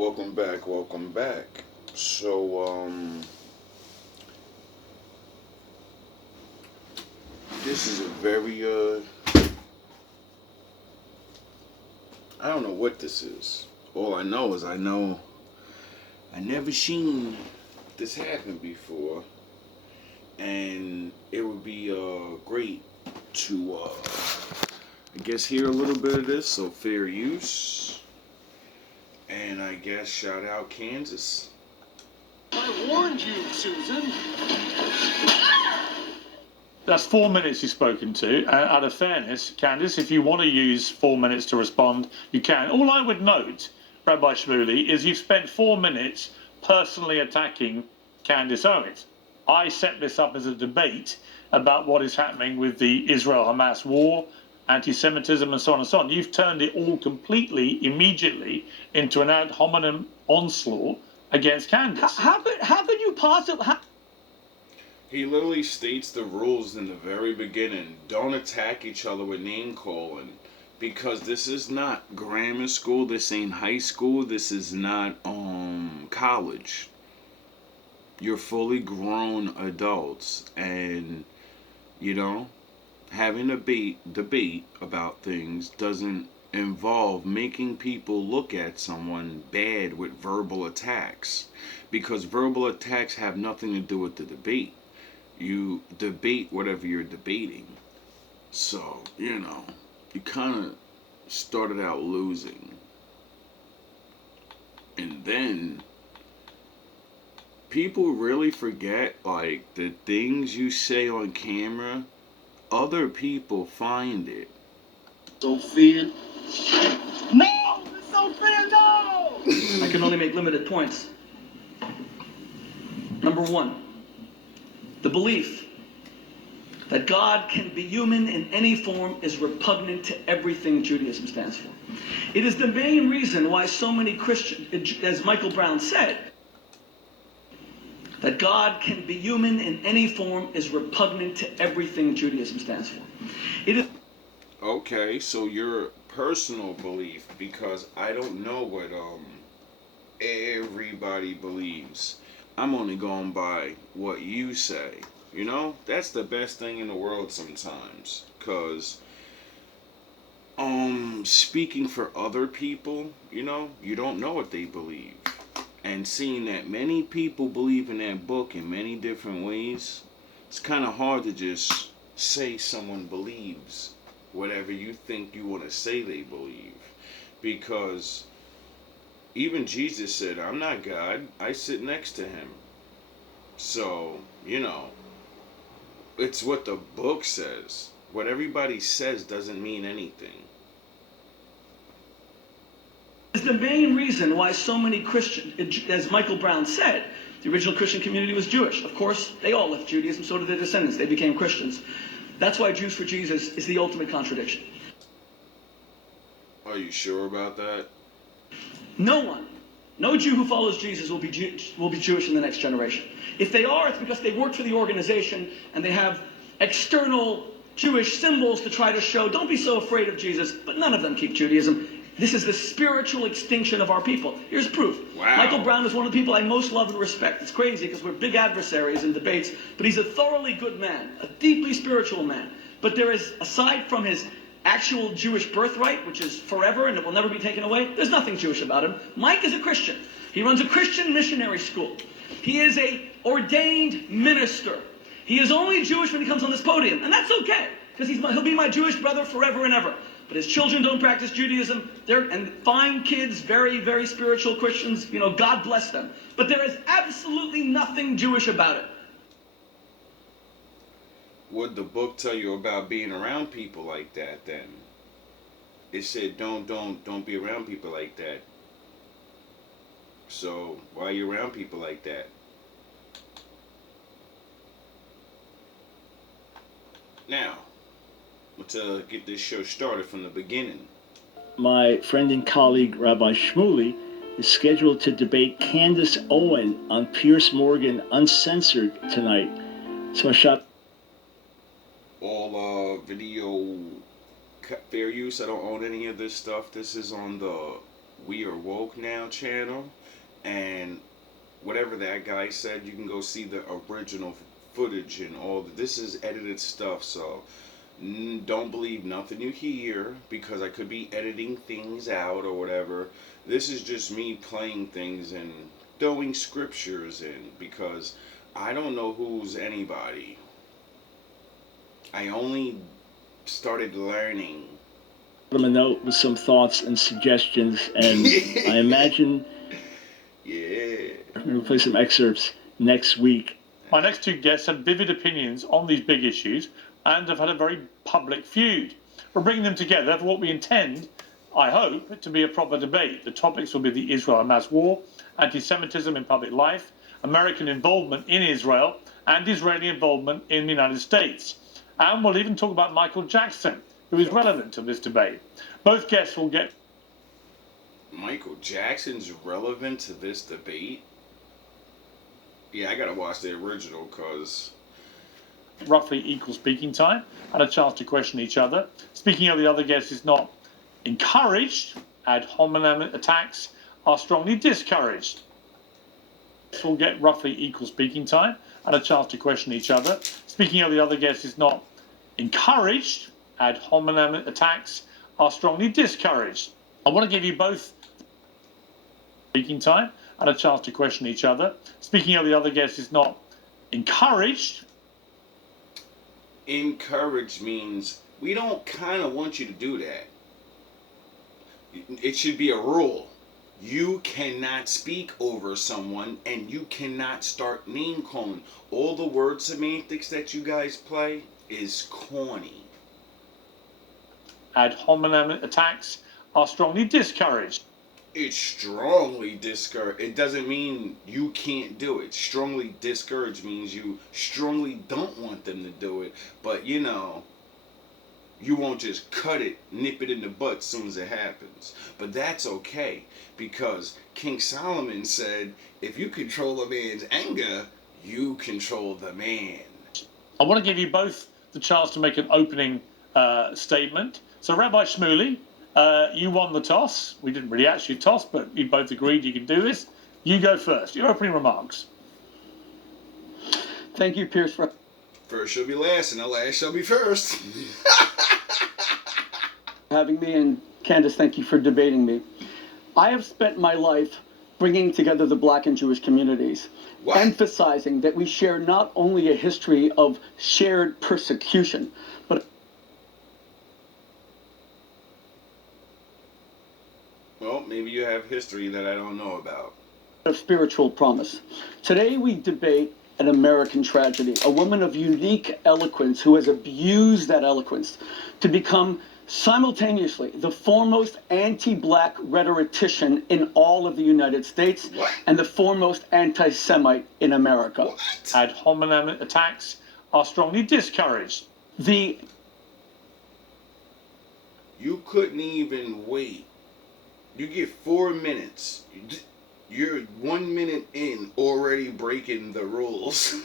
Welcome back, welcome back. So, this is a very, I don't know what this is. All I know is I never seen this happen before. And it would be, great to, I guess hear a little bit of this, so fair use. And I guess shout out Kansas. I warned you, Susan. That's 4 minutes you've spoken to. Out of fairness, Candace, if you want to use 4 minutes to respond, you can. All I would note, Rabbi Shmuley, is you've spent 4 minutes personally attacking Candace Owens. I set this up as a debate about what is happening with the Israel-Hamas war, anti-Semitism, and so on and so on. You've turned it all completely, immediately, into an ad hominem onslaught against Candace. How could you possibly... He literally states the rules in the very beginning. Don't attack each other with name calling. Because this is not grammar school, this ain't high school, this is not college. You're fully grown adults, and having a debate about things doesn't involve making people look at someone bad with verbal attacks, because verbal attacks have nothing to do with the debate. You debate whatever you're debating. So, you kind of started out losing. And then people really forget, like, the things you say on camera, other people find it. Sophia. No! Sophia, no! I can only make limited points. Number one, the belief that God can be human in any form is repugnant to everything Judaism stands for. It is the main reason why so many Christians, as Michael Brown said, that God can be human in any form is repugnant to everything Judaism stands for. It is... Okay, so your personal belief, because I don't know what everybody believes. I'm only going by what you say. That's the best thing in the world sometimes, because speaking for other people, you don't know what they believe. And seeing that many people believe in that book in many different ways, it's kind of hard to just say someone believes whatever you think you want to say they believe. Because even Jesus said, I'm not God, I sit next to him. So, it's what the book says. What everybody says doesn't mean anything. It's the main reason why so many Christians, as Michael Brown said, the original Christian community was Jewish. Of course, they all left Judaism, so did their descendants. They became Christians. That's why Jews for Jesus is the ultimate contradiction. Are you sure about that? No Jew who follows Jesus will be Jewish in the next generation. If they are, it's because they worked for the organization and they have external Jewish symbols to try to show, don't be so afraid of Jesus, but none of them keep Judaism. This is the spiritual extinction of our people. Here's proof. Wow. Michael Brown is one of the people I most love and respect. It's crazy because we're big adversaries in debates, but he's a thoroughly good man, a deeply spiritual man. But there is, aside from his actual Jewish birthright, which is forever and it will never be taken away, there's nothing Jewish about him. Mike is a Christian. He runs a Christian missionary school. He is a ordained minister. He is only Jewish when he comes on this podium, and that's okay, because he'll be my Jewish brother forever and ever. But his children don't practice Judaism. And fine kids, very, very spiritual Christians, God bless them. But there is absolutely nothing Jewish about it. Would the book tell you about being around people like that then? It said don't be around people like that. So why are you around people like that? Now, let's get this show started from the beginning. My friend and colleague Rabbi Shmuley is scheduled to debate Candace Owens on Piers Morgan Uncensored tonight. So I shot all video fair use. I don't own any of this stuff. This is on the We Are Woke Now channel, and whatever that guy said, you can go see the original footage and all. This is edited stuff, so don't believe nothing you hear because I could be editing things out or whatever. This is just me playing things and throwing scriptures in because I don't know who's anybody. I only started learning. Them a note with some thoughts and suggestions, and I imagine I'm going to play some excerpts next week. My next two guests have vivid opinions on these big issues and have had a very public feud. We're bringing them together for what we intend, I hope, to be a proper debate. The topics will be the Israel-Hamas war, anti-Semitism in public life, American involvement in Israel, and Israeli involvement in the United States. And we'll even talk about Michael Jackson, who is relevant to this debate. Both guests will get... Michael Jackson's relevant to this debate? Yeah, I gotta watch the original, because... roughly equal speaking time and a chance to question each other. Speaking of the other guests is not encouraged. Ad hominem attacks are strongly discouraged. We'll get roughly equal speaking time and a chance to question each other. Speaking of the other guests is not encouraged. Ad hominem attacks are strongly discouraged. I want to give you both speaking time and a chance to question each other. Speaking of the other guests is not encouraged. Encourage means we don't kind of want you to do that. It should be a rule. You cannot speak over someone and you cannot start name calling. All the word semantics that you guys play is corny. Ad hominem attacks are strongly discouraged. It's strongly discouraged. It doesn't mean you can't do it. Strongly discouraged means you strongly don't want them to do it. But, you know, you won't just cut it, nip it in the butt as soon as it happens. But that's okay, because King Solomon said, if you control a man's anger, you control the man. I want to give you both the chance to make an opening statement. So, Rabbi Shmuley, you won the toss. We didn't really actually toss, but you both agreed you can do this. You go first. Your opening remarks. Thank you, Pierce. First shall be last, and the last shall be first. Having me, and Candace, thank you for debating me. I have spent my life bringing together the Black and Jewish communities, emphasizing that we share not only a history of shared persecution, but well, maybe you have history that I don't know about. of spiritual promise. Today we debate an American tragedy, a woman of unique eloquence who has abused that eloquence to become simultaneously the foremost anti-Black rhetorician in all of the United States and the foremost anti-Semite in America. Ad hominem attacks are strongly discouraged. You couldn't even wait. You get 4 minutes. You're 1 minute in already breaking the rules.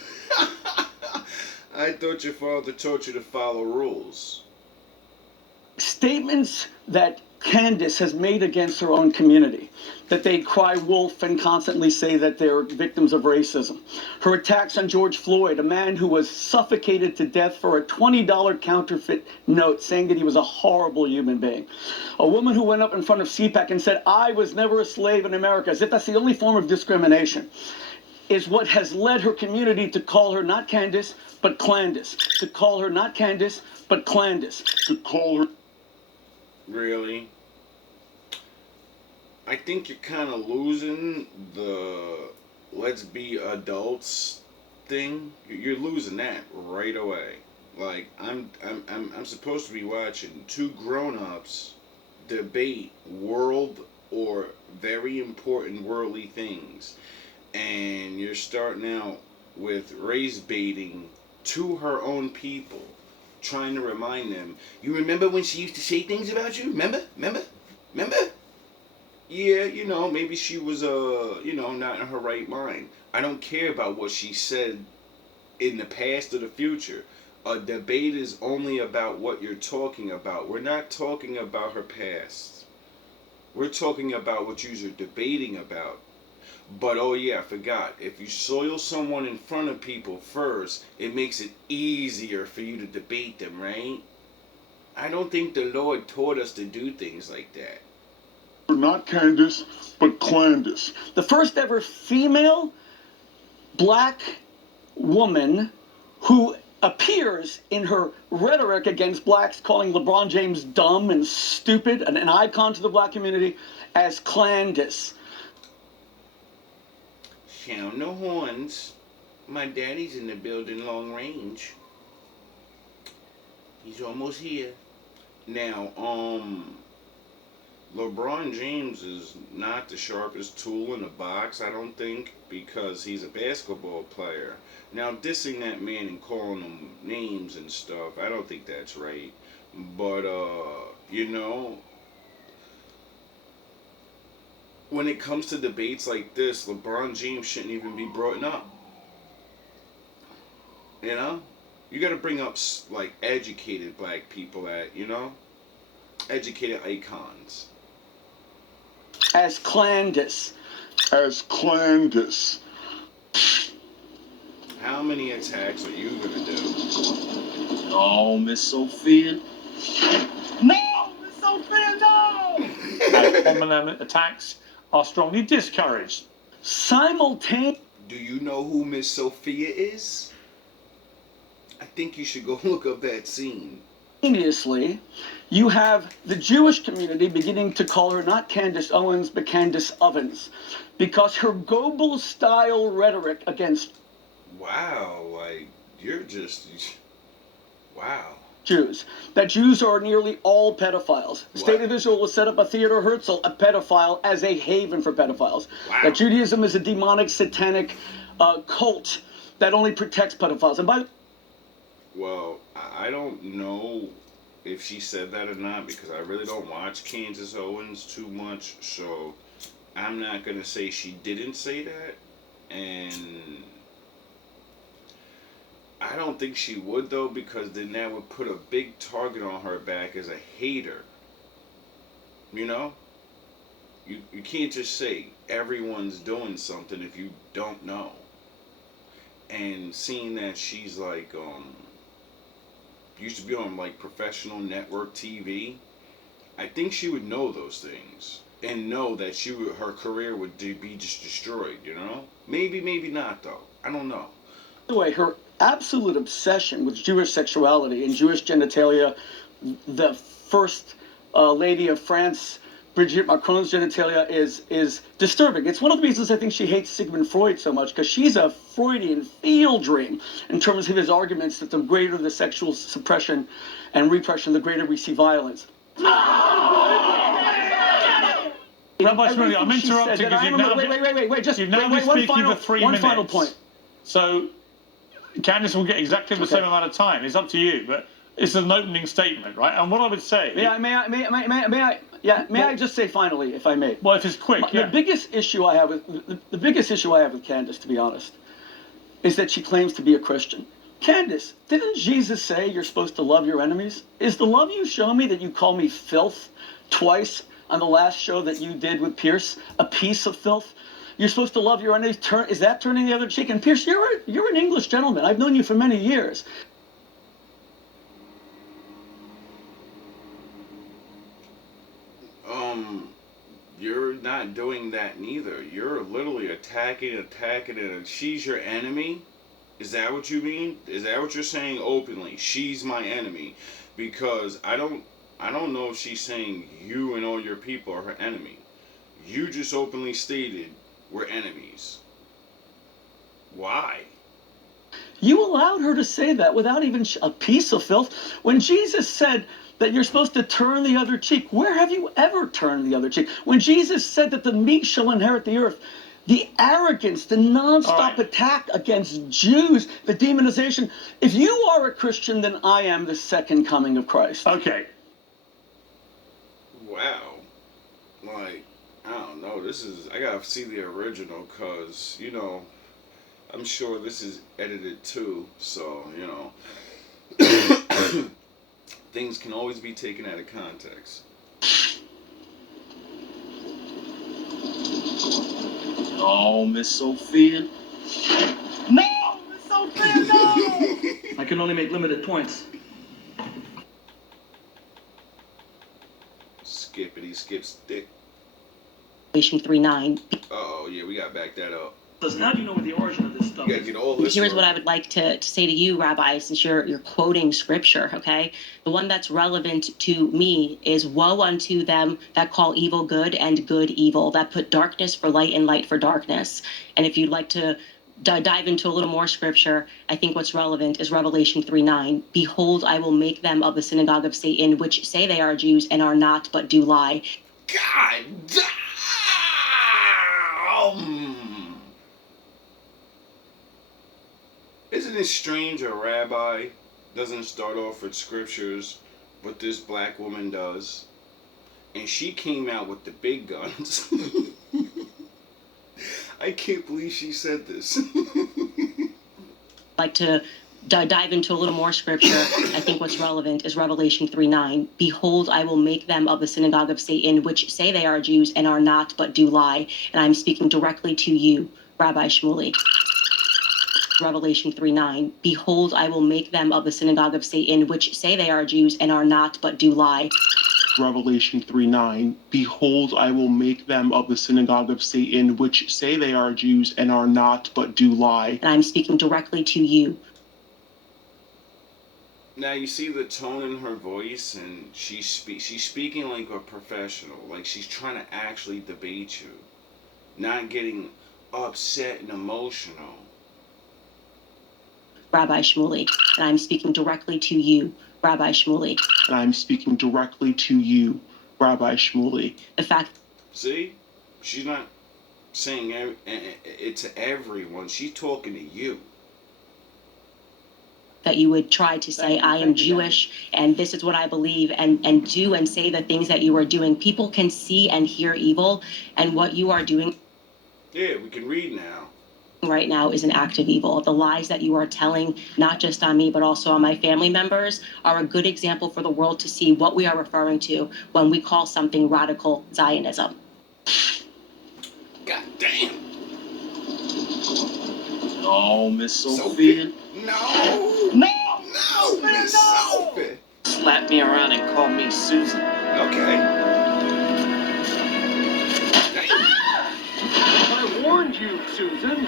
I thought your father taught you to follow rules. Statements that Candace has made against her own community, that they cry wolf and constantly say that they're victims of racism. Her attacks on George Floyd, a man who was suffocated to death for a $20 counterfeit note saying that he was a horrible human being. A woman who went up in front of CPAC and said, I was never a slave in America, as if that's the only form of discrimination, is what has led her community to call her not Candace, but Clandis. To call her not Candace, but Clandis. To call her... Really? I think you're kind of losing the let's be adults thing. You're losing that right away. Like I'm supposed to be watching two grown-ups debate world or very important worldly things, and you're starting out with race baiting to her own people, trying to remind them, you remember when she used to say things about you? Remember? Yeah, you know, maybe she was, not in her right mind. I don't care about what she said in the past or the future. A debate is only about what you're talking about. We're not talking about her past. We're talking about what you're debating about. But oh yeah, I forgot. If you soil someone in front of people first, it makes it easier for you to debate them, right? I don't think the Lord taught us to do things like that. Not Candace, but Candace. The first ever female black woman who appears in her rhetoric against blacks, calling LeBron James dumb and stupid and an icon to the black community, as Candace. Sound no horns. My daddy's in the building long range. He's almost here. Now, LeBron James is not the sharpest tool in the box, I don't think, because he's a basketball player. Now, dissing that man and calling him names and stuff, I don't think that's right. But, you know, when it comes to debates like this, LeBron James shouldn't even be brought up. You know? You gotta bring up, like, educated black people educated icons. As Candace. As Candace. How many attacks are you gonna do? Oh, Miss Sophia. No, Miss Sophia, no! Ad attacks are strongly discouraged. Simultaneously. Do you know who Miss Sophia is? I think you should go look up that scene. You have the Jewish community beginning to call her not Candace Owens, but Candace Ovens, because her Goebbels-style rhetoric against Wow, like, you're just... Wow. Jews, that Jews are nearly all pedophiles. Wow. State of Israel will set up a Theodor Herzl, a pedophile, as a haven for pedophiles. Wow. That Judaism is a demonic, satanic cult that only protects pedophiles. And by Well, I don't know if she said that or not, because I really don't watch Candace Owens too much, so I'm not going to say she didn't say that, and I don't think she would, though, because then that would put a big target on her back as a hater. You know? You can't just say everyone's doing something if you don't know. And seeing that she's like, used to be on like professional network TV, I think she would know those things and know that her career would be just destroyed, you know? Maybe not, though. I don't know. the way, her absolute obsession with Jewish sexuality and Jewish genitalia, the first lady of France, Brigitte Macron's genitalia, is disturbing. It's one of the reasons I think she hates Sigmund Freud so much, because she's a Freudian field dream in terms of his arguments that the greater the sexual suppression and repression, the greater we see violence. Rabbi Shmuley, I'm interrupting because you've now been speaking for 3 minutes. One final point. So Candace will get exactly the same amount of time. It's up to you, but it's an opening statement, right? And what I would say... May I just say finally, if I may? Well, if it's quick, The biggest issue I have with Candace, to be honest, is that she claims to be a Christian. Candace, didn't Jesus say you're supposed to love your enemies? Is the love you show me that you call me filth twice on the last show that you did with Pierce a piece of filth? You're supposed to love your enemies. Is that turning the other cheek? And Pierce, you're an English gentleman. I've known you for many years. You're not doing that neither. You're literally attacking, and she's your enemy? Is that what you mean? Is that what you're saying openly? She's my enemy. Because I don't know if she's saying you and all your people are her enemy. You just openly stated we're enemies. Why? You allowed her to say that without even a piece of filth. When Jesus said that you're supposed to turn the other cheek, where have you ever turned the other cheek? When Jesus said that the meek shall inherit the earth, the arrogance, the nonstop attack against Jews, the demonization. If you are a Christian, then I am the second coming of Christ. Okay. Wow. Like, I don't know. I gotta see the original, because, I'm sure this is edited too, so, things can always be taken out of context. Oh, Miss Sophia. No, Miss Sophia, no! I can only make limited points. Skippity skip stick. 3:9. Oh yeah, we gotta back that up. Because now you know what the origin of this stuff You gotta is. get all this. Here's what right. I would like to say to you, Rabbi, since you're quoting scripture, okay? The one that's relevant to me is woe unto them that call evil good and good evil, that put darkness for light and light for darkness. And if you'd like to dive into a little more scripture, I think what's relevant is Revelation 3:9. Behold, I will make them of the synagogue of Satan, which say they are Jews and are not, but do lie. God damn! Isn't it strange a rabbi doesn't start off with scriptures, but this black woman does? And she came out with the big guns. I can't believe she said this. Like to dive into a little more scripture, I think what's relevant is Revelation 3:9. Behold, I will make them of the synagogue of Satan, which say they are Jews and are not, but do lie. And I'm speaking directly to you, Rabbi Shmuley. Revelation 3:9. Behold, I will make them of the synagogue of Satan, which say they are Jews and are not, but do lie. Revelation 3:9. Behold, I will make them of the synagogue of Satan, which say they are Jews and are not, but do lie. And I'm speaking directly to you. Now you see the tone in her voice, and she's speaking like a professional, like she's trying to actually debate you, not getting upset and emotional. Rabbi Shmuley, and I'm speaking directly to you, Rabbi Shmuley. And I'm speaking directly to you, Rabbi Shmuley. The fact. See, she's not saying it to everyone. She's talking to you. That you would try to say, I am Jewish, and this is what I believe, and do and say the things that you are doing. People can see and hear evil, and what you are doing. Yeah, we can read now. Right now is an act of evil. The lies that you are telling, not just on me, but also on my family members, are a good example for the world to see what we are referring to when we call something radical Zionism. God damn. No, Miss Sophia. No. No, No, Miss Sophie. Slap me around and call me Susan. Okay. I warned you, Susan.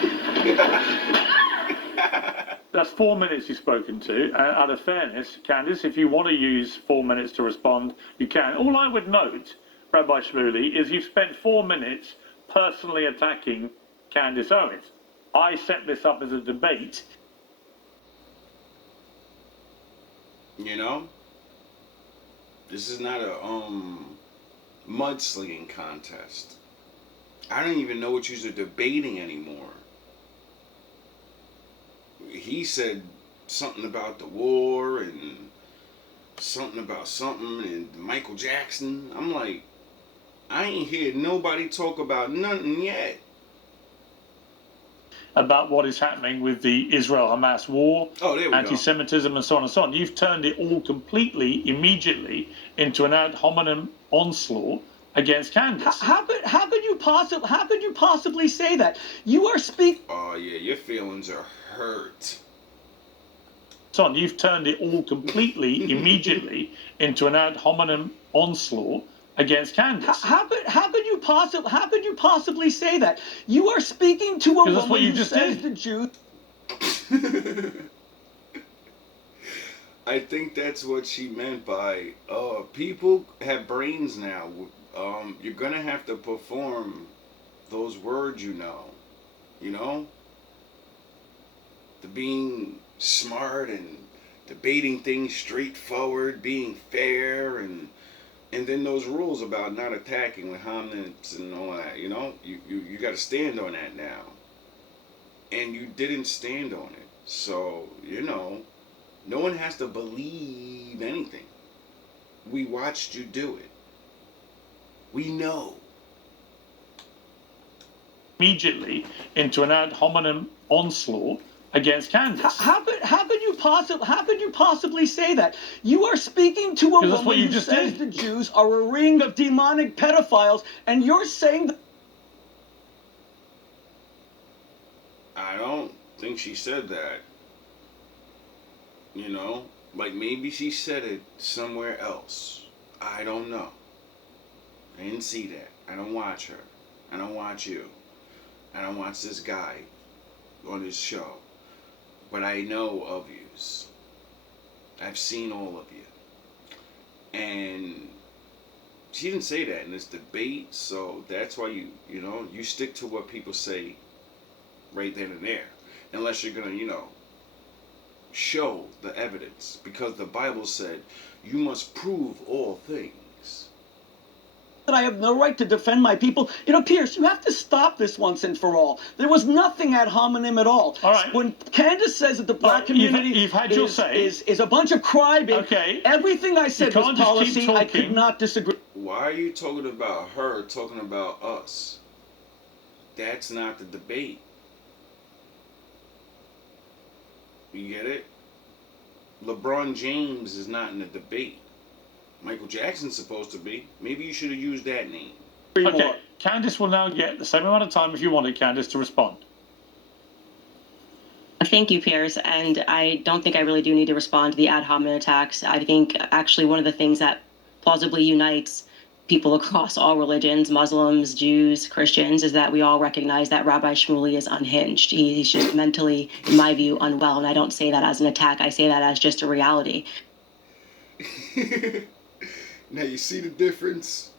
That's 4 minutes you've spoken to. Out of fairness, Candace, if you want to use 4 minutes to respond, you can. All I would note, Rabbi Shmuley, is you've spent 4 minutes personally attacking Candace Owens. I set this up as a debate. You know, this is not a mudslinging contest. I don't even know what you're debating anymore. He said something about the war and something about something and Michael Jackson. I'm like, I ain't heard nobody talk about nothing yet. About what is happening with the Israel-Hamas war, anti-Semitism, and so on and so on. You've turned it all completely, immediately, into an ad hominem onslaught against Candace. How could you possibly say that? You are speaking. Oh yeah, your feelings are hurt. Son, you've turned it all completely, immediately, into an ad hominem onslaught against Candace. How could you possibly say that? You are speaking to a woman who says the Jews. I think that's what she meant by people have brains now. You're gonna have to perform those words, you know, the being smart and debating things straightforward, being fair, and then those rules about not attacking with homonyms and all that, you got to stand on that now. And you didn't stand on it. So, no one has to believe anything. We watched you do it. We know. Immediately into an ad hominem onslaught against Candace. How could you possibly say that? You are speaking to a woman who says the Jews are a ring of demonic pedophiles, and you're saying that. I don't think she said that. You know, like maybe she said it somewhere else. I don't know. I didn't see that. I don't watch her. I don't watch you. I don't watch this guy on his show. But I know of yous. I've seen all of you. And she didn't say that in this debate, so that's why you stick to what people say right then and there. Unless you're gonna, show the evidence. Because the Bible said you must prove all things. That I have no right to defend my people. Pierce, you have to stop this once and for all. There was nothing ad hominem at all. All right. When Candace says that the black community you've had your say. is a bunch of crybabies, okay. Everything I said was policy. I could not disagree. Why are you talking about her talking about us? That's not the debate. You get it? LeBron James is not in the debate. Michael Jackson's supposed to be. Maybe you should have used that name. Okay, Candace will now get the same amount of time if you wanted, Candace, to respond. Thank you, Pierce. And I don't think I really do need to respond to the ad hominem attacks. I think actually one of the things that plausibly unites people across all religions, Muslims, Jews, Christians, is that we all recognize that Rabbi Shmuley is unhinged. He's just mentally, in my view, unwell. And I don't say that as an attack. I say that as just a reality. Now you see the difference?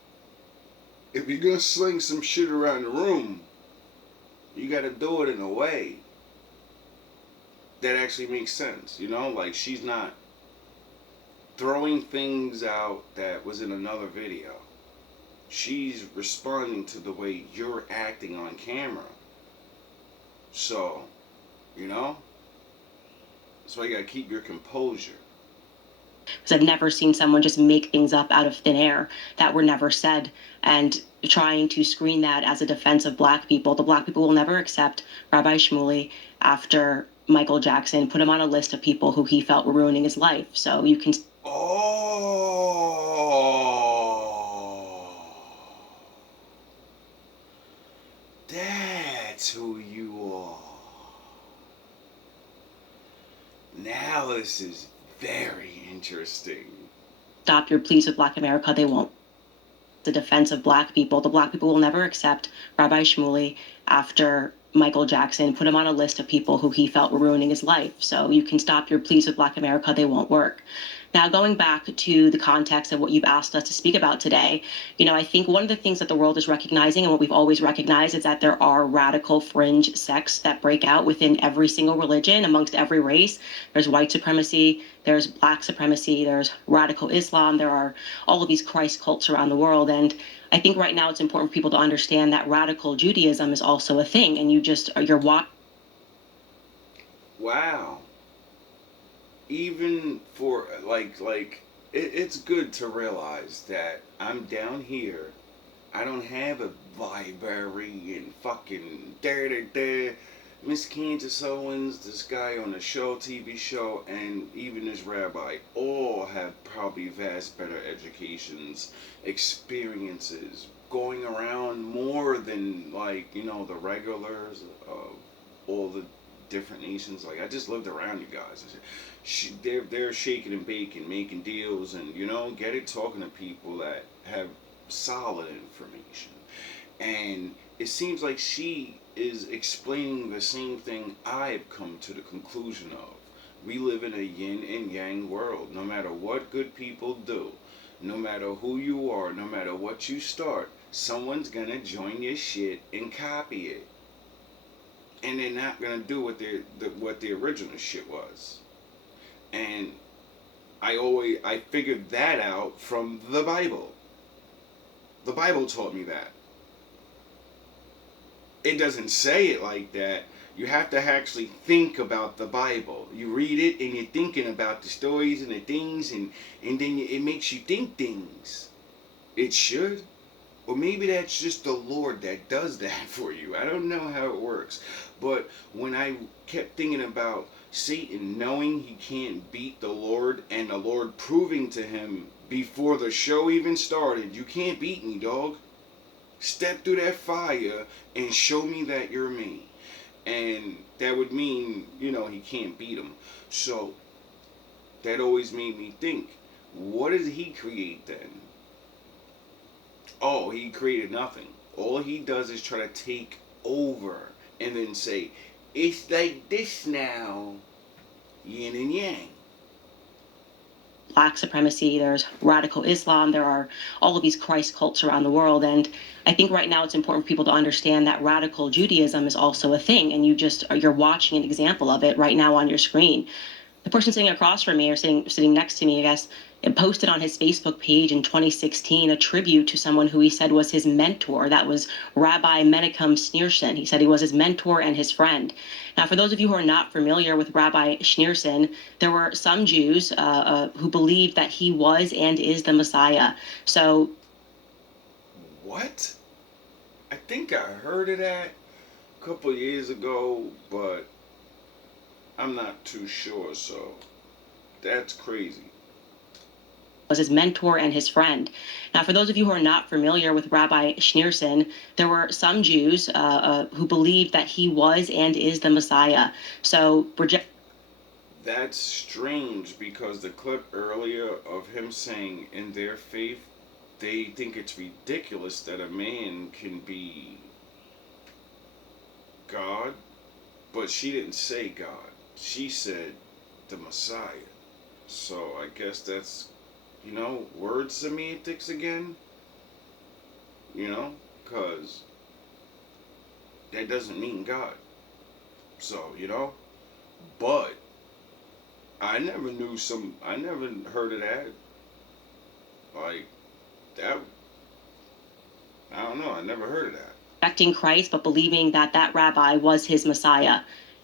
If you're gonna sling some shit around the room, you gotta do it in a way that actually makes sense. Like she's not throwing things out that was in another video. She's responding to the way you're acting on camera. So, that's why you gotta keep your composure. Because I've never seen someone just make things up out of thin air that were never said, and trying to screen that as a defense of black people. The black people will never accept Rabbi Shmuley after Michael Jackson put him on a list of people who he felt were ruining his life. So you can... That's who you are. Now this is very interesting. Stop your pleas with Black America, they won't. The defense of black people. The black people will never accept Rabbi Shmuley after Michael Jackson put him on a list of people who he felt were ruining his life. So you can stop your pleas with Black America, they won't work. Now, going back to the context of what you've asked us to speak about today, I think one of the things that the world is recognizing, and what we've always recognized, is that there are radical fringe sects that break out within every single religion, amongst every race. There's white supremacy, there's black supremacy, there's radical Islam, there are all of these Christ cults around the world. And I think right now it's important for people to understand that radical Judaism is also a thing, and you're Wow. Even for it's good to realize that I'm down here. I don't have a library and fucking Miss Candace Owens, this guy on the show, TV show, and even this rabbi all have probably vast better educations, experiences, going around more than the regulars of all the different nations. I just lived around you guys. They're shaking and baking, making deals, and talking to people that have solid information. And it seems like she is explaining the same thing I've come to the conclusion of. We live in a yin and yang world. No matter what good people do, no matter who you are, no matter what you start, someone's gonna join your shit and copy it. And they're not gonna do what the original shit was. And I figured that out from the Bible. The Bible taught me that. It doesn't say it like that. You have to actually think about the Bible. You read it and you're thinking about the stories and the things, and then it makes you think things. It should. Or maybe that's just the Lord that does that for you. I don't know how it works. But when I kept thinking about Satan knowing he can't beat the Lord, and the Lord proving to him before the show even started, you can't beat me, dog. Step through that fire and show me that you're me. And that would mean, he can't beat him. So that always made me think, what did he create then? Oh, he created nothing. All he does is try to take over and then say, it's like this now, yin and yang. Black supremacy, there's radical Islam, there are all of these Christ cults around the world. And I think right now it's important for people to understand that radical Judaism is also a thing. And you're watching an example of it right now on your screen. The person sitting across from me, or sitting next to me, I guess, it posted on his Facebook page in 2016 a tribute to someone who he said was his mentor. That was Rabbi Menachem Schneerson. He said he was his mentor and his friend. Now, for those of you who are not familiar with Rabbi Schneerson, there were some Jews who believed that he was and is the Messiah. So, what? I think I heard of that a couple years ago, but I'm not too sure, so that's crazy. Was his mentor and his friend. Now, for those of you who are not familiar with Rabbi Schneerson, there were some Jews who believed that he was and is the Messiah. So, that's strange, because the clip earlier of him saying in their faith, they think it's ridiculous that a man can be God, but she didn't say God. She said the Messiah. So I guess that's, word semantics again. Because that doesn't mean God. So, but I never heard of that. Like, that, I don't know, I never heard of that. Rejecting Christ, but believing that that rabbi was his Messiah.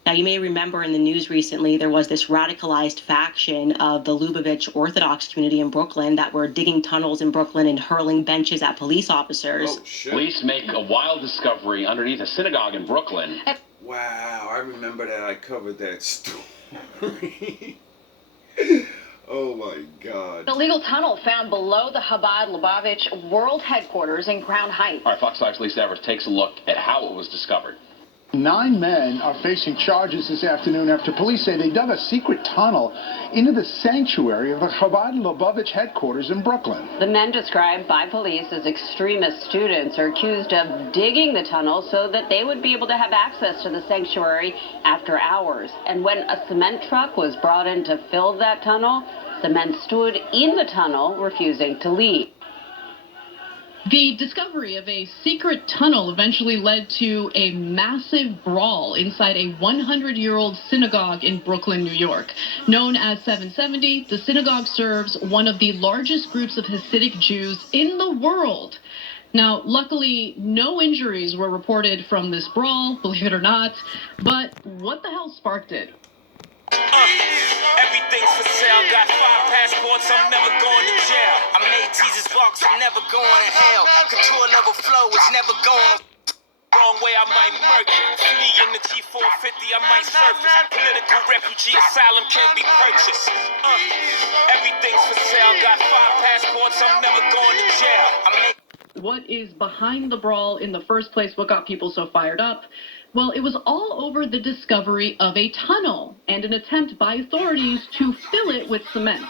Now, you may remember in the news recently, there was this radicalized faction of the Lubavitch Orthodox community in Brooklyn that were digging tunnels in Brooklyn and hurling benches at police officers. Oh, shit. Police make a wild discovery underneath a synagogue in Brooklyn. Wow, I remember that. I covered that story. Oh my God. An illegal tunnel found below the Chabad Lubavitch World Headquarters in Crown Heights. All right, Fox 5's Lisa Evers takes a look at how it was discovered. 9 men are facing charges this afternoon after police say they dug a secret tunnel into the sanctuary of the Chabad Lubavitch headquarters in Brooklyn. The men, described by police as extremist students, are accused of digging the tunnel so that they would be able to have access to the sanctuary after hours. And when a cement truck was brought in to fill that tunnel, the men stood in the tunnel, refusing to leave. The discovery of a secret tunnel eventually led to a massive brawl inside a 100-year-old synagogue in Brooklyn, New York. Known as 770, the synagogue serves one of the largest groups of Hasidic Jews in the world. Now, luckily, no injuries were reported from this brawl, believe it or not, but what the hell sparked it? Everything's for sale. Got 5 passports, I'm never going to jail. I made Jesus walk, I'm never going to hell. Couture level flow is never going wrong way, I might murk it. Flee in the T450, I might surface. Political refugee asylum can be purchased. Everything's for sale. Got 5 passports, I'm never going to jail. What is behind the brawl in the first place? What got people so fired up? Well, it was all over the discovery of a tunnel and an attempt by authorities to fill it with cement.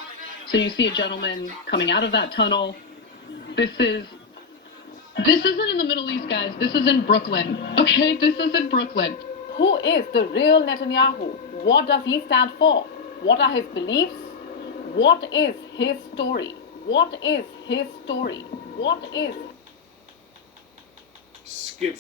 So you see a gentleman coming out of that tunnel. This isn't in the Middle East, guys. This is in Brooklyn. Okay, this is in Brooklyn. Who is the real Netanyahu? What does he stand for? What are his beliefs? What is his story? What is his story? What is... Skip.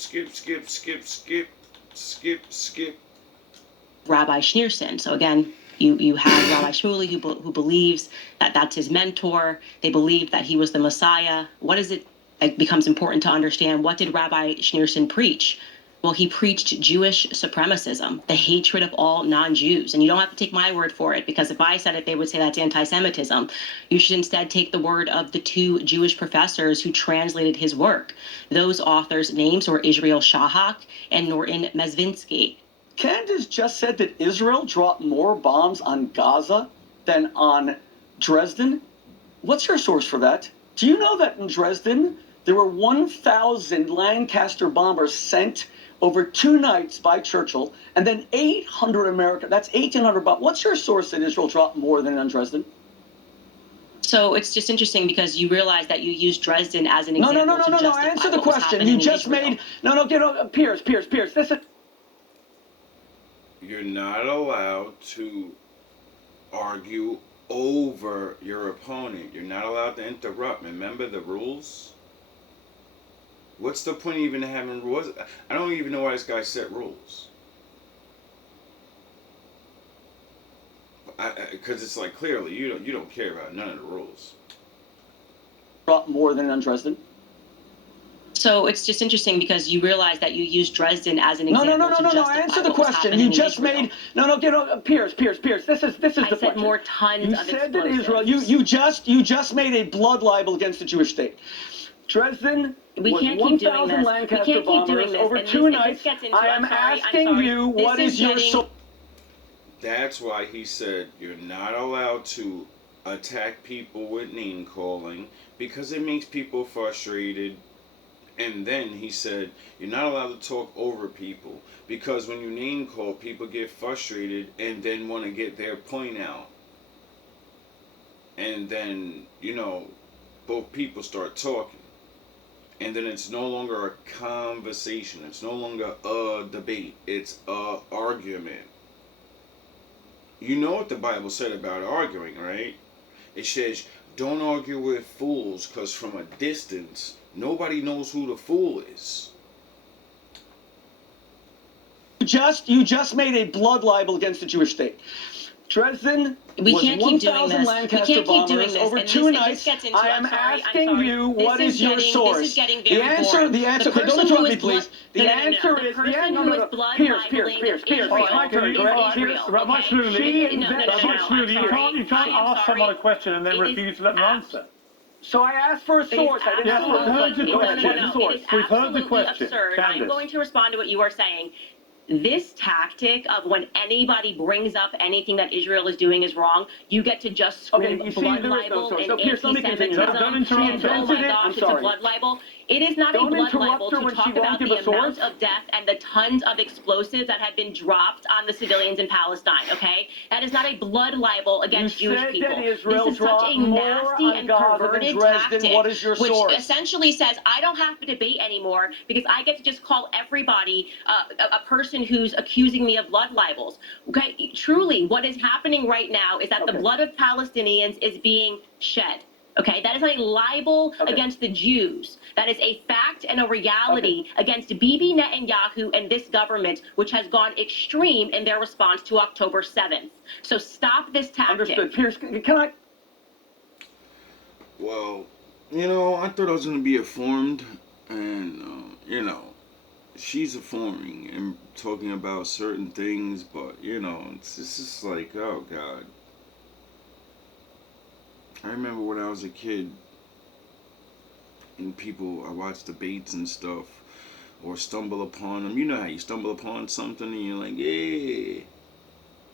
Rabbi Schneerson. So again, you have Rabbi Shmuley who believes that that's his mentor. They believe that he was the Messiah. What is it? It becomes important to understand, what did Rabbi Schneerson preach? Well, he preached Jewish supremacism, the hatred of all non-Jews. And you don't have to take my word for it, because if I said it, they would say that's anti-Semitism. You should instead take the word of the 2 Jewish professors who translated his work. Those authors' names were Israel Shahak and Norton Mezvinsky. Candace just said that Israel dropped more bombs on Gaza than on Dresden. What's your source for that? Do you know that in Dresden, There were 1,000 Lancaster bombers sent over 2 nights by Churchill, and then 800 American. That's 1,800 bombs. What's your source that Israel dropped more than on Dresden? So it's just interesting because you realize that you used Dresden as an No, example no, no, no, to no, no. justify Answer the what was question. happening You just in Israel. made Pierce. This is. You're not allowed to argue over your opponent. You're not allowed to interrupt. Remember the rules? What's the point of even having rules? I don't even know why this guy set rules. Because it's like clearly you don't care about none of the rules. Dropped more than on Dresden. So it's just interesting because you realize that you used Dresden as an No, example no, no, no, to no, no. justify Answer the what was question. happening You just in Israel. made Pierce. This is the I question. said more tons You of said that explosives. Israel. You just made a blood libel against the Jewish state. Dresden We was can't keep doing 1,000 this. We Lancaster can't keep doing bombers this. over And 2 this nights. gets into, I am I'm sorry. asking you, This what is your getting... source? That's why he said you're not allowed to attack people with name calling because it makes people frustrated. And then he said you're not allowed to talk over people because when you name call, people get frustrated and then want to get their point out. And then, both people start talking. And then it's no longer a conversation. It's no longer a debate. It's a argument. You know what the Bible said about arguing, right? It says, don't argue with fools, because from a distance, nobody knows who the fool is. You just made a blood libel against the Jewish state. Dresden was 1,000 Lancaster bombers over 2 nights. I am asking you, what is your source? The answer. Okay, don't interrupt me, please. The answer is Pierce. It's my turn, correct? Pierce, Rabbi Shmuley, you can't ask someone a question and then refuse to let them answer. So I asked for a source. I didn't ask for a question. Go ahead. What's the source? We've heard the question. Absurd. I'm going to respond to what you are saying. This tactic of when anybody brings up anything that Israel is doing is wrong, you get to just scream blood libel and anti-Semitism. Don't interrupt. Oh my gosh, it's a blood libel. It is not a blood libel to talk about the amount of death and the tons of explosives that have been dropped on the civilians in Palestine, okay? That is not a blood libel against Jewish people. This is such a nasty and perverted tactic, which essentially says, I don't have to debate anymore because I get to just call everybody a person who's accusing me of blood libels. Okay, truly, what is happening right now is that the blood of Palestinians is being shed. Okay, that is not a libel against the Jews. That is a fact and a reality against Bibi Netanyahu and this government, which has gone extreme in their response to October 7th. So stop this tactic. Understood. Pierce, can I? Well, I thought I was going to be informed, and, she's informing and talking about certain things, but, it's just like, oh, God. I remember when I was a kid, and I watched debates and stuff, or stumble upon them. You know how you stumble upon something, and you're like, yeah.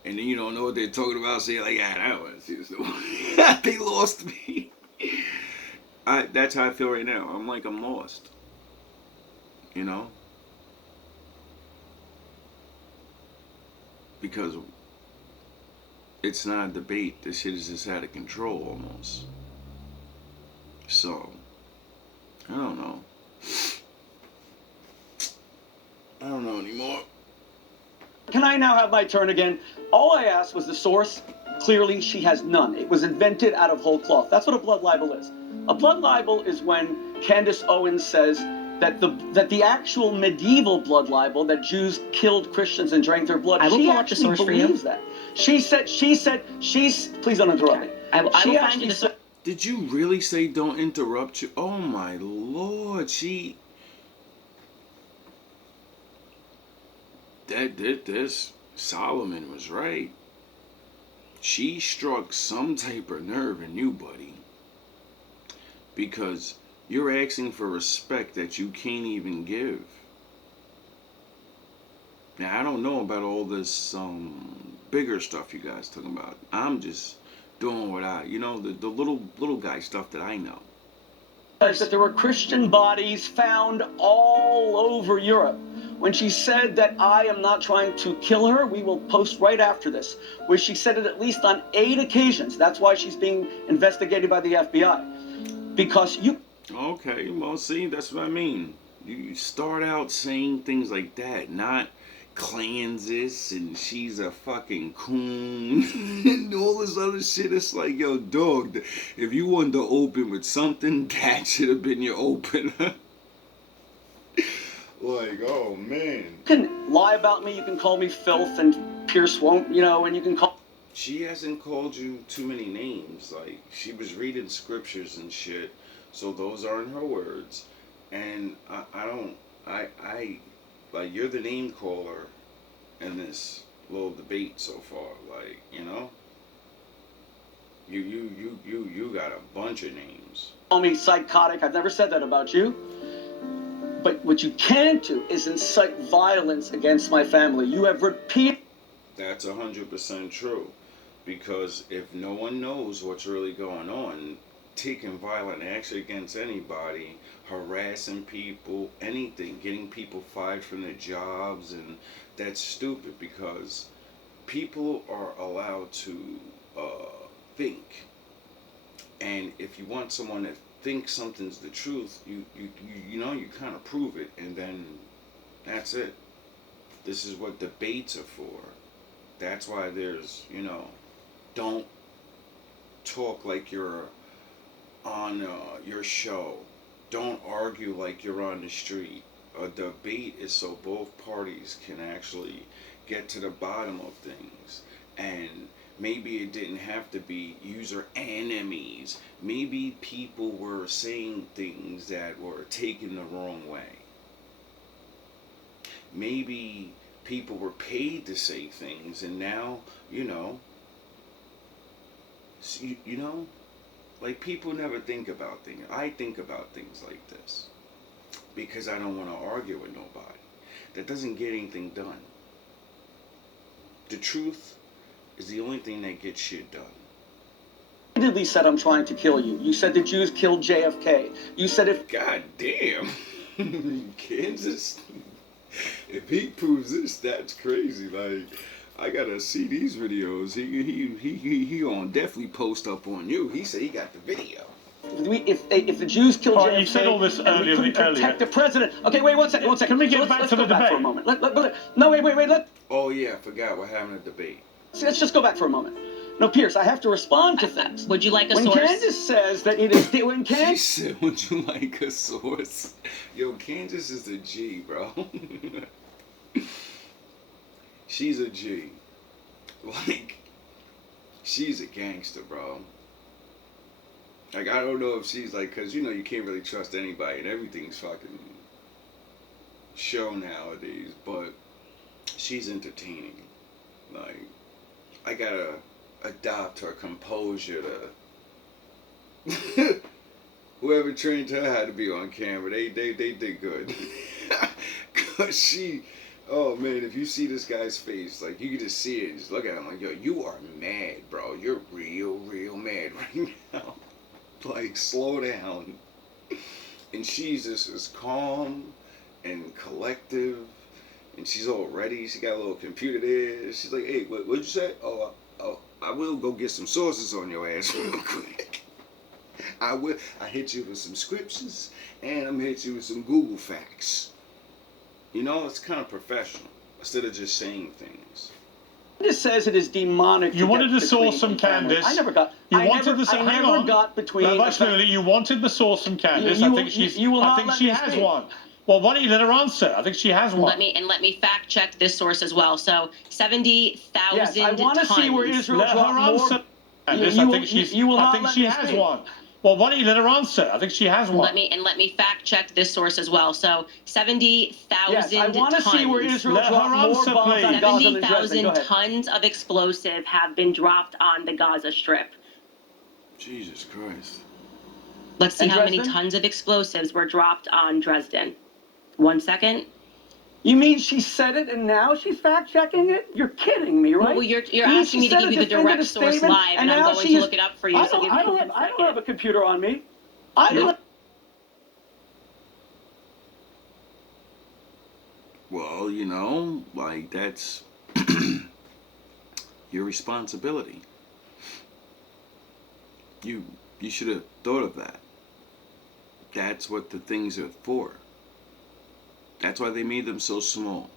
And then you don't know what they're talking about, so you're like, yeah, that was, they lost me. That's how I feel right now. I'm like, I'm lost. Because it's not a debate. This shit is just out of control almost. So, I don't know. I don't know anymore. Can I now have my turn again? All I asked was the source. Clearly, she has none. It was invented out of whole cloth. That's what a blood libel is. A blood libel is when Candace Owens says that the actual medieval blood libel, that Jews killed Christians and drank their blood, she actually believes that. She said, please don't interrupt me. I will find you the source. Did you really say don't interrupt you? Oh my Lord, this Solomon was right. She struck some type of nerve in you, buddy. Because you're asking for respect that you can't even give. Now, I don't know about all this bigger stuff you guys talking about. I'm just doing what the little guy stuff that I know. That there were Christian bodies found all over Europe. When she said that I am not trying to kill her, we will post right after this, where she said it at least on 8 occasions. That's why she's being investigated by the FBI. Because you... Okay, well, see, that's what I mean. You start out saying things like that, not Candace and she's a fucking coon and all this other shit. It's like, yo, dog, if you wanted to open with something, that should have been your opener. Like, oh, man. You can lie about me, you can call me filth, and Pierce won't, you know, and you can call... She hasn't called you too many names. Like, she was reading scriptures and shit, so those aren't her words. And like, you're the name caller in this little debate so far. Like, you know? You got a bunch of names. Call me psychotic, I've never said that about you. But what you can do is incite violence against my family. You have repeated... That's 100% true. Because if no one knows what's really going on, taking violent action against anybody, harassing people, anything, getting people fired from their jobs, and that's stupid because people are allowed to think. And if you want someone to think something's the truth, you know, you kind of prove it, and then that's it. This is what debates are for. That's why there's, you know, don't talk like you're on your show. Don't argue like you're on the street. A debate is so both parties can actually get to the bottom of things. And maybe it didn't have to be user enemies. Maybe people were saying things that were taken the wrong way. Maybe people were paid to say things, and now, you know, like, people never think about things. I think about things like this because I don't want to argue with nobody. That doesn't get anything done. The truth is the only thing that gets shit done. You repeatedly said I'm trying to kill you. You said the Jews killed JFK. You said if... God damn. Kansas. If he proves this, that's crazy. Like, I gotta see these videos. He gonna definitely post up on you. He said he got the video. If the Jews killed JFK, you said all this earlier. Protect the president. Okay, wait one second. Can we get back to the debate for a moment? No, wait. Oh yeah, I forgot we're having a debate. See, let's just go back for a moment. No, Pierce, I have to respond to things. Would you like a source? When Candace says that it is... When Candace... She said, would you like a source? Yo, Candace is a G, bro. She's a G. Like, she's a gangster, bro. Like, I don't know if she's like... Because, you know, you can't really trust anybody. And everything's fucking show nowadays. But she's entertaining. Like, I gotta adopt her composure to whoever trained her how to be on camera. They did good. Cause she, oh man, if you see this guy's face, like, you can just see it, just look at him like, yo, you are mad, bro. You're real mad right now. Like, slow down. And she's just as calm and collective. And she's all ready. She got a little computer there. She's like, hey, what'd you say? Oh, I will go get some sources on your ass real quick. I hit you with some scriptures, and I'm hit you with some Google facts. You know, it's kind of professional, instead of just saying things. It says it is demonic. You wanted to source from Candace. I never got. I never got between. Absolutely, you wanted the source from Candace. I think she has one. Well, why don't you let her answer? I think she has one. Let me fact check this source as well. So 70,000 yes, I want to see where Israel let her answer. I think she has one. Well, why don't you let her answer? I think she has one. Let me fact check this source as well. So 70,000 yes, I want to see where Israel dropped more bombs on Gaza than Dresden. 70,000 tons of explosive have been dropped on the Gaza Strip. Jesus Christ. Let's see how many tons of explosives were dropped on Dresden. 1 second. You mean she said it and now she's fact-checking it? You're kidding me, right? Well, you're asking me to give you the direct source live, and I'm going to look it up for you. I don't have a computer on me. Well, like that's your responsibility. You should have thought of that. That's what the things are for. That's why they made them so small.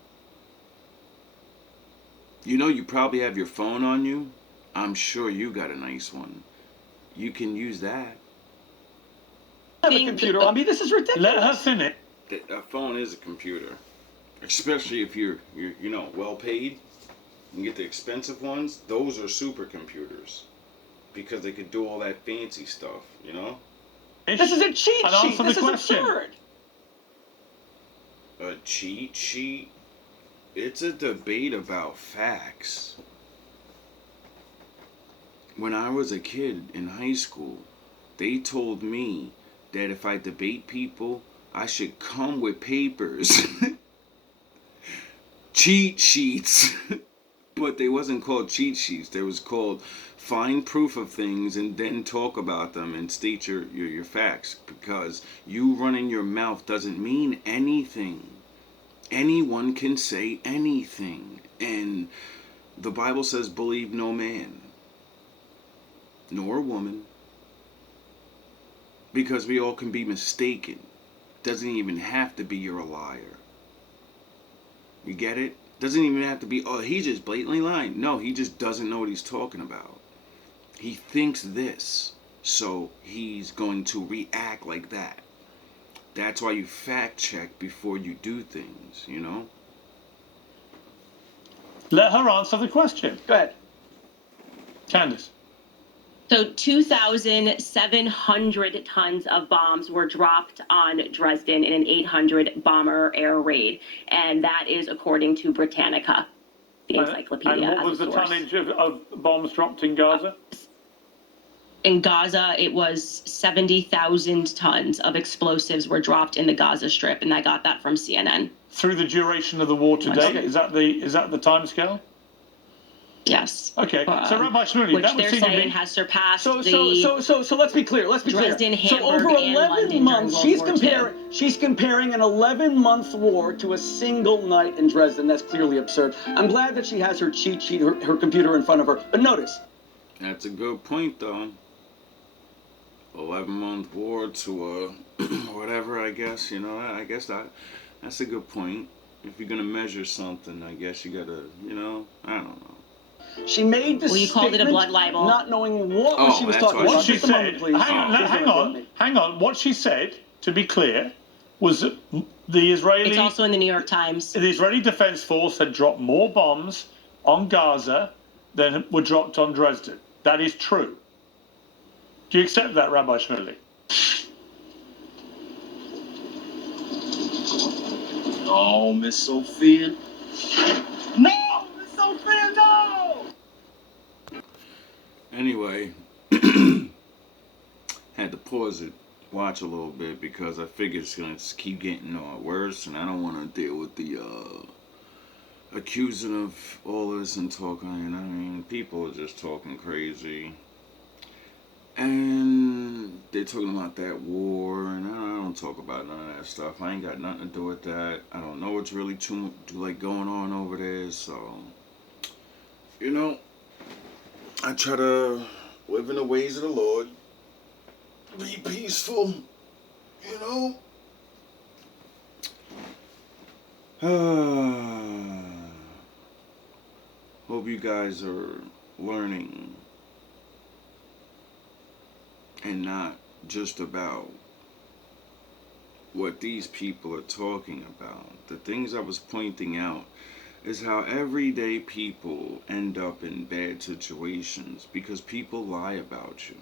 You probably have your phone on you. I'm sure you got a nice one. You can use that. I have a computer on me. This is ridiculous. Let her finish. A phone is a computer, especially if you're well paid. You get the expensive ones. Those are supercomputers because they could do all that fancy stuff. This is a cheat sheet. This is absurd. A cheat sheet? It's a debate about facts. When I was a kid in high school, they told me that if I debate people, I should come with papers. Cheat sheets. But they wasn't called cheat sheets. They was called find proof of things and then talk about them and state your facts. Because you running your mouth doesn't mean anything. Anyone can say anything. And the Bible says, believe no man, nor woman. Because we all can be mistaken. Doesn't even have to be you're a liar. You get it? Doesn't even have to be, oh, he's just blatantly lying. No, he just doesn't know what he's talking about. He thinks this, so he's going to react like that. That's why you fact check before you do things, Let her answer the question. Go ahead. Candace. So 2,700 tons of bombs were dropped on Dresden in an 800 bomber air raid. And that is according to Britannica, the encyclopedia. And what was the tonnage of bombs dropped in Gaza? In Gaza, it was 70,000 tons of explosives were dropped in the Gaza Strip, and I got that from CNN. Through the duration of the war today? Okay. Is that the time scale? Yes. Okay. So Rabbi Shmuley, which that would they're seem to saying be... has surpassed So let's be clear. Dresden, so Hamburg, over and 11 London months, during World War II. she's comparing an 11-month war to a single night in Dresden. That's clearly absurd. I'm glad that she has her cheat sheet, her computer in front of her. But notice. That's a good point, though. 11-month war to whatever, I guess. I guess that's a good point. If you're gonna measure something, I guess you gotta, I don't know. She made this you called it a blood libel, not knowing what she was talking about. What she said, hang on. What she said, to be clear, was that the Israeli... It's also in the New York Times. The Israeli Defense Force had dropped more bombs on Gaza than were dropped on Dresden. That is true. Do you accept that, Rabbi Shmuley? No, Miss Sophia. No, Miss Sophia, no! Anyway, had to pause it, watch a little bit, because I figured it's going to keep getting worse, and I don't want to deal with the accusing of all this and talking. People are just talking crazy. And they're talking about that war, and I don't talk about none of that stuff. I ain't got nothing to do with that. I don't know what's really too going on over there, so I try to live in the ways of the Lord, be peaceful, Hope you guys are learning. And not just about what these people are talking about. The things I was pointing out is how everyday people end up in bad situations because people lie about you.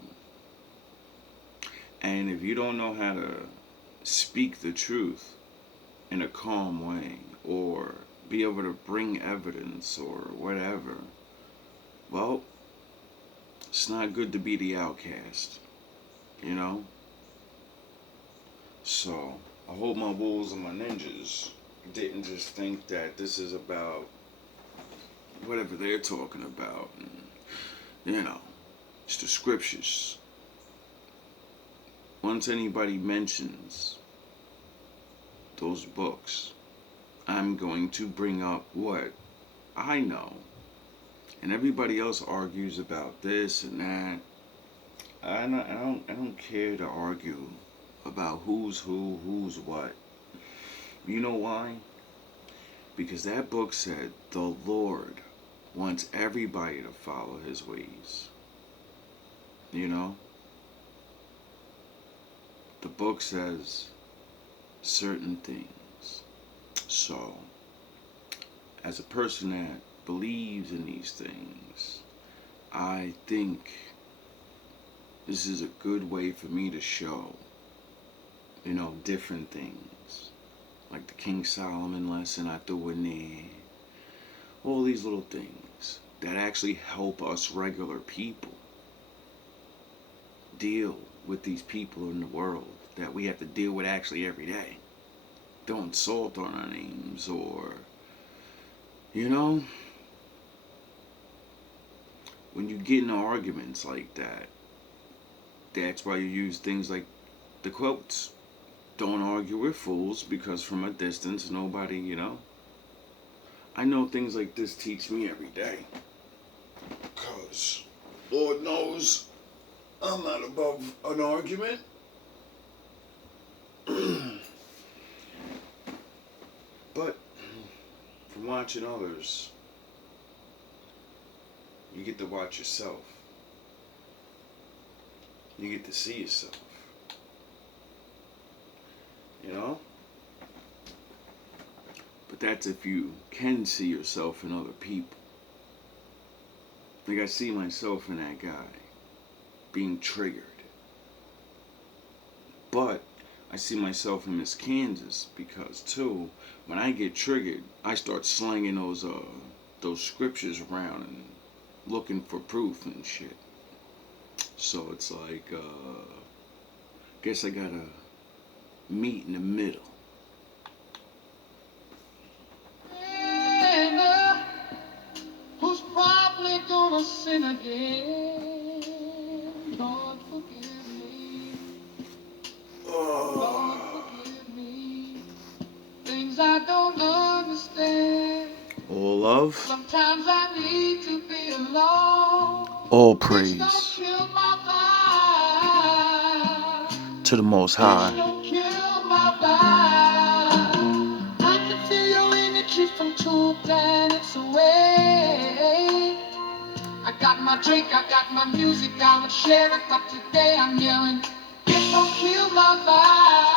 And if you don't know how to speak the truth in a calm way or be able to bring evidence or whatever, well, it's not good to be the outcast. So I hope my wolves and my ninjas didn't just think that this is about whatever they're talking about, and it's the scriptures. Once anybody mentions those books, I I'm going to bring up what I know. And everybody else argues about this and that. I don't care to argue about who's who, who's what. You know why? Because that book said the Lord wants everybody to follow his ways. You know? The book says certain things. So, as a person that believes in these things, I think this is a good way for me to show, you know, different things. Like the King Solomon lesson I threw in there. All these little things that actually help us regular people deal with these people in the world that we have to deal with actually every day. Don't insult on our names or, you know, when you get into arguments like that, that's why you use things like the quotes. Don't argue with fools because from a distance nobody, you know. I know things like this teach me every day. Because Lord knows I'm not above an argument. But from watching others, you get to watch yourself. You get to see yourself. You know? But that's if you can see yourself in other people. Like I see myself in that guy being triggered. But I see myself in Miss Candace because too, when I get triggered, I start slanging those scriptures around and looking for proof and shit. So it's like, guess I gotta meet in the middle. Who's probably gonna sin again? Lord, forgive me. Lord, forgive me. Things I don't understand. All love. Sometimes I need to be alone. All praise to the Most High. I can feel your energy from 2 planets away. I got my drink, I got my music, I would share it, but today I'm yelling, it don't kill my vibe.